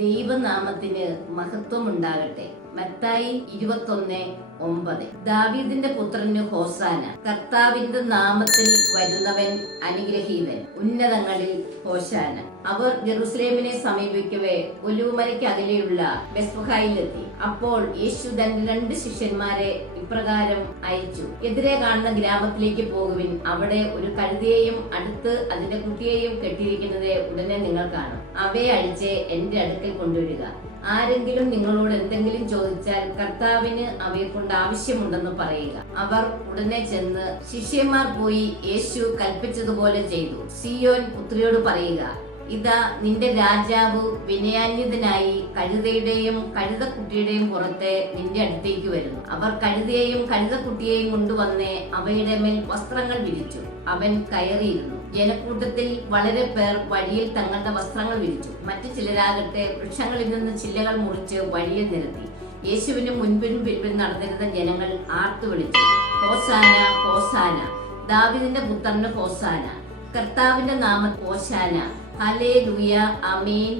ദൈവനാമത്തിന് മഹത്വം ഉണ്ടാകട്ടെ. മത്തായി 21:9. ദാവീദിന്റെ പുത്രന് ഹോസാന. കർത്താവിന്റെ നാമത്തിൽ വരുന്നവൻ അനുഗ്രഹീതൻ. ഉന്നതങ്ങളിൽ ഹോശാന. അവർ ജെറുസലേമിനെ സമീപിക്കവേ ഒലിവുമലയ്ക്ക് അകലെയുള്ള ബെത്ഫഗയിലെത്തി. അപ്പോൾ യേശു തന്റെ 2 ശിഷ്യന്മാരെ ഇപ്രകാരം അയച്ചു: എതിരെ കാണുന്ന ഗ്രാമത്തിലേക്ക് പോകുവിൻ. അവിടെ ഒരു കഴുതയെയും അടുത്ത് അതിന്റെ കുട്ടിയെയും കെട്ടിയിരിക്കുന്നത് ഉടനെ നിങ്ങൾ കാണും. അവയെ അഴിച്ച് എന്റെ അടുക്കൽ കൊണ്ടുവരിക. ആരെങ്കിലും നിങ്ങളോട് എന്തെങ്കിലും ചോദിച്ചാൽ കർത്താവിന് അവയെ കൊണ്ട് ആവശ്യമുണ്ടെന്ന് പറയുക. അവർ ഉടനെ ചെന്ന് ശിഷ്യന്മാർ പോയി യേശു കൽപ്പിച്ചതുപോലെ ചെയ്തു. സിയോൻ പുത്രിയോട് പറയുക: ഇതാ നിന്റെ രാജാവ് വിനയാന്വിതനായി കഴുതയുടെയും കഴുതക്കുട്ടിയുടെയും പുറത്തെ നിന്റെ അടുത്തേക്ക് വരുന്നു. അവർ കഴുതയെയും കഴുതക്കുട്ടിയെയും കൊണ്ടുവന്ന് അവയുടെ മേൽ വസ്ത്രങ്ങൾ വിരിച്ചു. അവൻ കയറിയിരുന്നു. ജനക്കൂട്ടത്തിൽ വളരെ പേർ വഴിയിൽ തങ്ങളുടെ വസ്ത്രങ്ങൾ വിരിച്ചു. മറ്റു ചിലരാകട്ടെ വൃക്ഷങ്ങളിൽ നിന്ന് ചില്ലകൾ മുറിച്ച് വഴിയിൽ നിരത്തി. യേശുവിന് മുൻപിനും പിൻപിൽ നടന്നിരുന്ന ജനങ്ങൾ ആർത്തു വിളിച്ചു: ഹോസാന, ഹോസാന, ദാവീദിന്റെ പുത്രന് ഹോസാന, കർത്താവിന്റെ നാമത്തിൽ ഹോശാന, ഹല്ലേലൂയ, ആമേൻ.